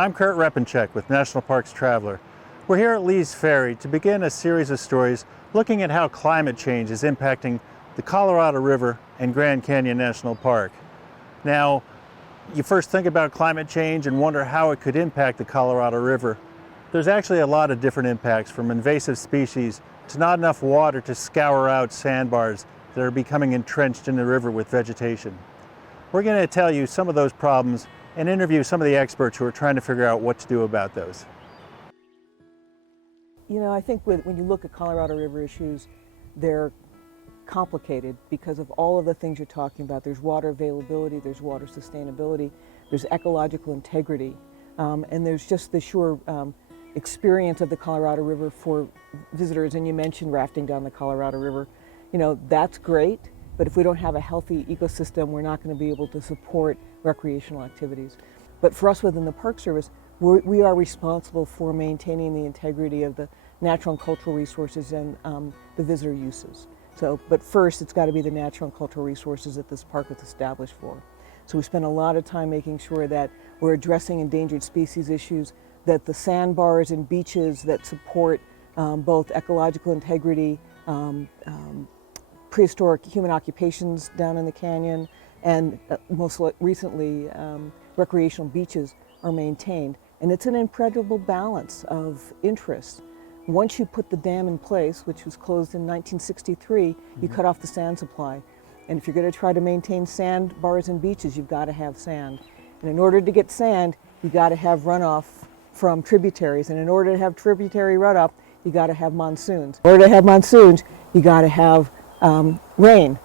I'm Kurt Repenchek with National Parks Traveler. We're here at Lee's Ferry to begin a series of stories looking at how climate change is impacting the Colorado River and Grand Canyon National Park. Now, you first think about climate change and wonder how it could impact the Colorado River. There's actually a lot of different impacts, from invasive species to not enough water to scour out sandbars that are becoming entrenched in the river with vegetation. We're going to tell you some of those problems and interview some of the experts who are trying to figure out what to do about those. You know, I think when you look at Colorado River issues, they're complicated because of all of the things you're talking about. There's water availability, there's water sustainability, there's ecological integrity, and there's just the sheer experience of the Colorado River for visitors. And you mentioned rafting down the Colorado River. You know, that's great, but if we don't have a healthy ecosystem, we're not going to be able to support recreational activities. But for us within the Park Service, we are responsible for maintaining the integrity of the natural and cultural resources and the visitor uses. But first, it's got to be the natural and cultural resources that this park was established for. So we spend a lot of time making sure that we're addressing endangered species issues, that the sandbars and beaches that support both ecological integrity, prehistoric human occupations down in the canyon, and most recently recreational beaches are maintained. And it's an incredible balance of interests. Once you put the dam in place, which was closed in 1963, you cut off the sand supply. And if you're going to try to maintain sandbars and beaches, you've got to have sand. And in order to get sand, you got to have runoff from tributaries. And in order to have tributary runoff, you got to have monsoons. In order to have monsoons, you got to have rain.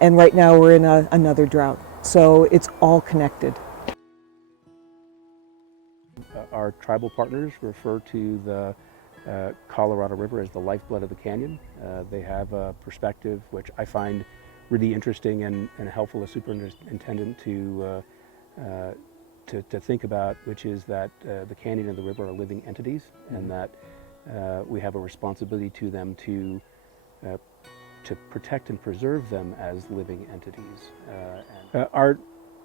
And right now we're in another drought. So it's all connected. Our tribal partners refer to the Colorado River as the lifeblood of the canyon. They have a perspective which I find really interesting and helpful as superintendent to think about, which is that the canyon and the river are living entities, and that we have a responsibility to them to protect and preserve them as living entities. Our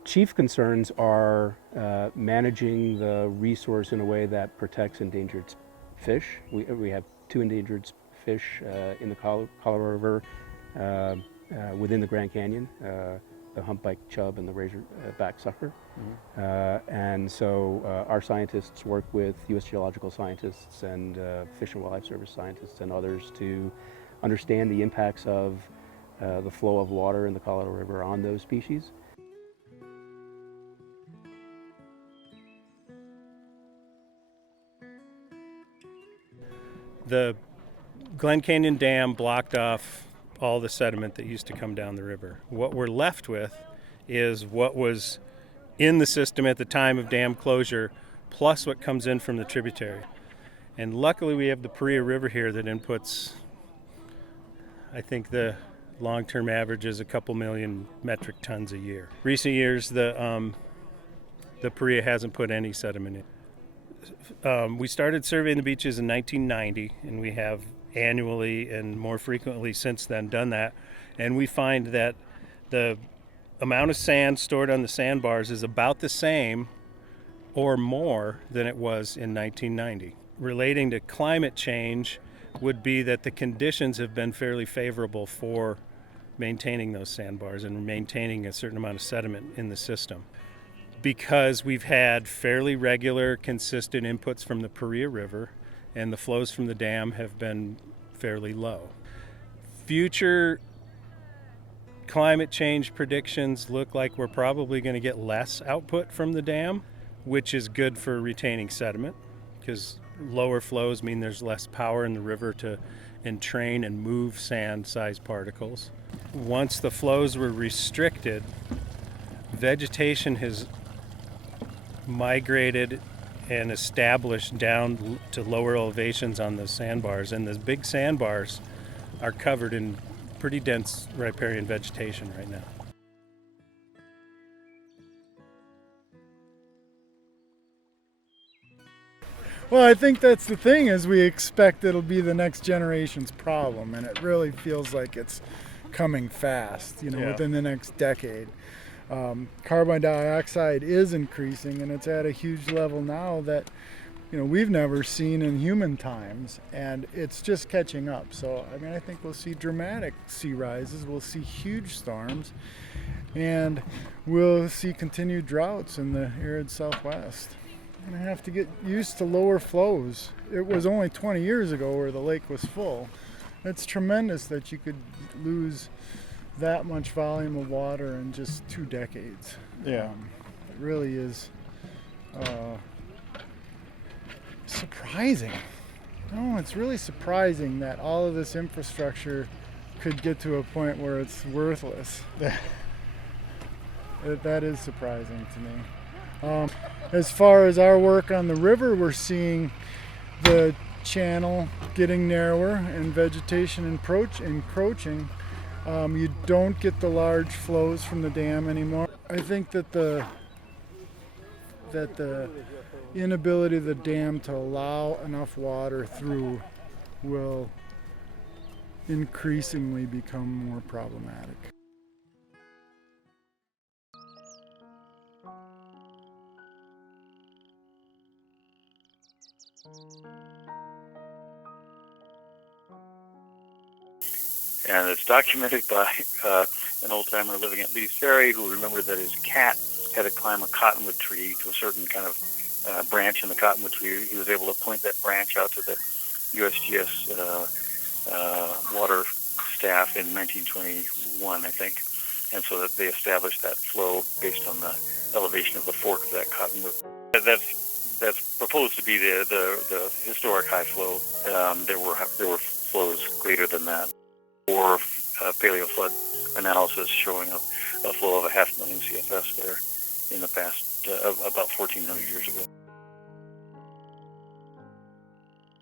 chief concerns are managing the resource in a way that protects endangered fish. We have 2 endangered fish in the Colorado River within the Grand Canyon, the humpback chub and the razorback sucker. And so our scientists work with U.S. geological scientists and Fish and Wildlife Service scientists and others to understand the impacts of the flow of water in the Colorado River on those species. The Glen Canyon Dam blocked off all the sediment that used to come down the river. What we're left with is what was in the system at the time of dam closure, plus what comes in from the tributary. And luckily we have the Paria River here that inputs, I think the long-term average is a couple million metric tons a year. Recent years, the Paria hasn't put any sediment in. We started surveying the beaches in 1990, and we have annually and more frequently since then done that. And we find that the amount of sand stored on the sandbars is about the same or more than it was in 1990. Relating to climate change would be that the conditions have been fairly favorable for maintaining those sandbars and maintaining a certain amount of sediment in the system, because we've had fairly regular, consistent inputs from the Paria River, and the flows from the dam have been fairly low. Future climate change predictions look like we're probably going to get less output from the dam, which is good for retaining sediment, because lower flows mean there's less power in the river to entrain and move sand-sized particles. Once the flows were restricted, vegetation has migrated and established down to lower elevations on the sandbars, and the big sandbars are covered in pretty dense riparian vegetation right now. Well, I think that's the thing, is we expect it'll be the next generation's problem, and it really feels like it's coming fast, within the next decade. Carbon dioxide is increasing, and it's at a huge level now that we've never seen in human times, and it's just catching up. So I mean, I think we'll see dramatic sea rises, we'll see huge storms, and we'll see continued droughts in the arid Southwest. We're gonna have to get used to lower flows. It was only 20 years ago where the lake was full. It's tremendous that you could lose that much volume of water in just 2 decades. Yeah. It really is surprising. No, it's really surprising that all of this infrastructure could get to a point where it's worthless. That is surprising to me. As far as our work on the river, we're seeing the channel getting narrower and vegetation encroaching. You don't get the large flows from the dam anymore. I think that the inability of the dam to allow enough water through will increasingly become more problematic. And it's documented by an old-timer living at Lee's Ferry who remembered that his cat had to climb a cottonwood tree to a certain kind of branch in the cottonwood tree. He was able to point that branch out to the USGS water staff in 1921, I think, and so that they established that flow based on the elevation of the fork of that cottonwood. That's proposed to be the historic high flow. There were flows greater than that, or paleo flood analysis showing a flow of 500,000 CFS there in the past, about 1,400 years ago.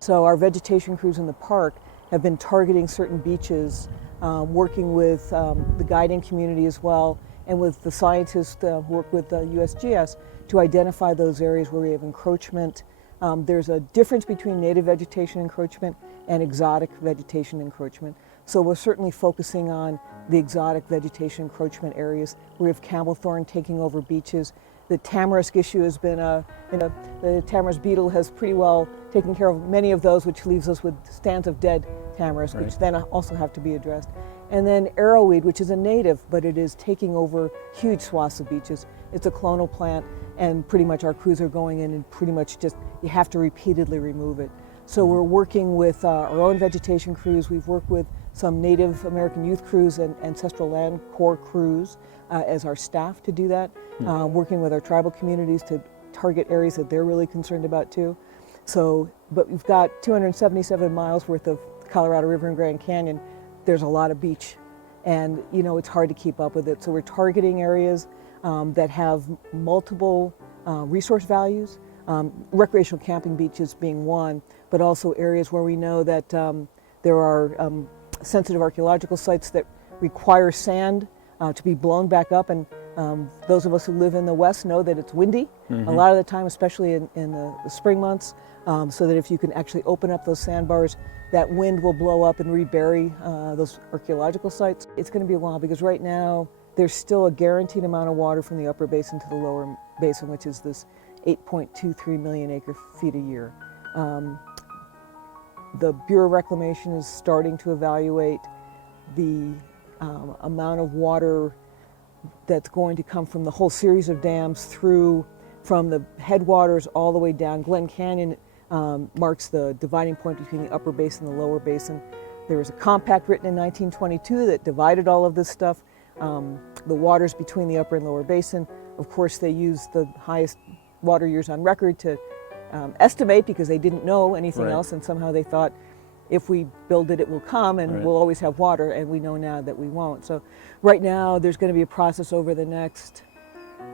So our vegetation crews in the park have been targeting certain beaches, working with the guiding community as well, and with the scientists who work with USGS to identify those areas where we have encroachment. There's a difference between native vegetation encroachment and exotic vegetation encroachment. So we're certainly focusing on the exotic vegetation encroachment areas where we have camelthorn taking over beaches. The tamarisk issue has been the tamarisk beetle has pretty well taken care of many of those, which leaves us with stands of dead tamarisk, which then also have to be addressed. And then arrowweed, which is a native, but it is taking over huge swaths of beaches. It's a clonal plant, and pretty much our crews are going in and pretty much just, you have to repeatedly remove it. So we're working with our own vegetation crews. We've worked with some Native American youth crews and Ancestral Land Corps crews as our staff to do that, working with our tribal communities to target areas that they're really concerned about too. So, but we've got 277 miles worth of Colorado River and Grand Canyon. There's a lot of beach, and it's hard to keep up with it. So we're targeting areas that have multiple resource values, recreational camping beaches being one, but also areas where we know that there are sensitive archaeological sites that require sand to be blown back up, and those of us who live in the West know that it's windy a lot of the time, especially in the spring months, so that if you can actually open up those sandbars, that wind will blow up and rebury those archaeological sites. It's going to be a while, because right now there's still a guaranteed amount of water from the upper basin to the lower basin, which is this 8.23 million acre feet a year. The Bureau of Reclamation is starting to evaluate the amount of water that's going to come from the whole series of dams from the headwaters all the way down. Glen Canyon marks the dividing point between the upper basin and the lower basin. There was a compact written in 1922 that divided all of this stuff, the waters between the upper and lower basin. Of course, they used the highest water years on record to estimate, because they didn't know anything else, and somehow they thought if we build it, it will come, and we'll always have water, and we know now that we won't. So right now there's going to be a process over the next,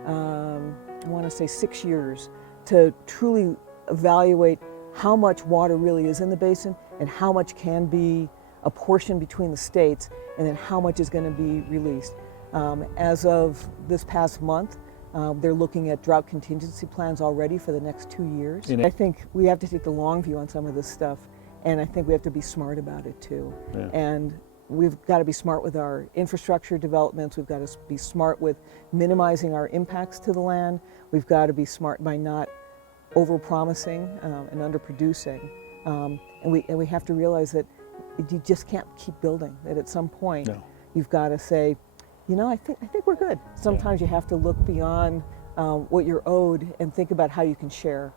I want to say 6 years, to truly evaluate how much water really is in the basin and how much can be apportioned between the states, and then how much is going to be released. As of this past month, they're looking at drought contingency plans already for the next 2 years. I think we have to take the long view on some of this stuff, and I think we have to be smart about it too. And we've got to be smart with our infrastructure developments. We've got to be smart with minimizing our impacts to the land. We've got to be smart by not over-promising and under-producing. And we have to realize that you just can't keep building. That at some point you've got to say, you know, I think we're good. Sometimes you have to look beyond what you're owed and think about how you can share.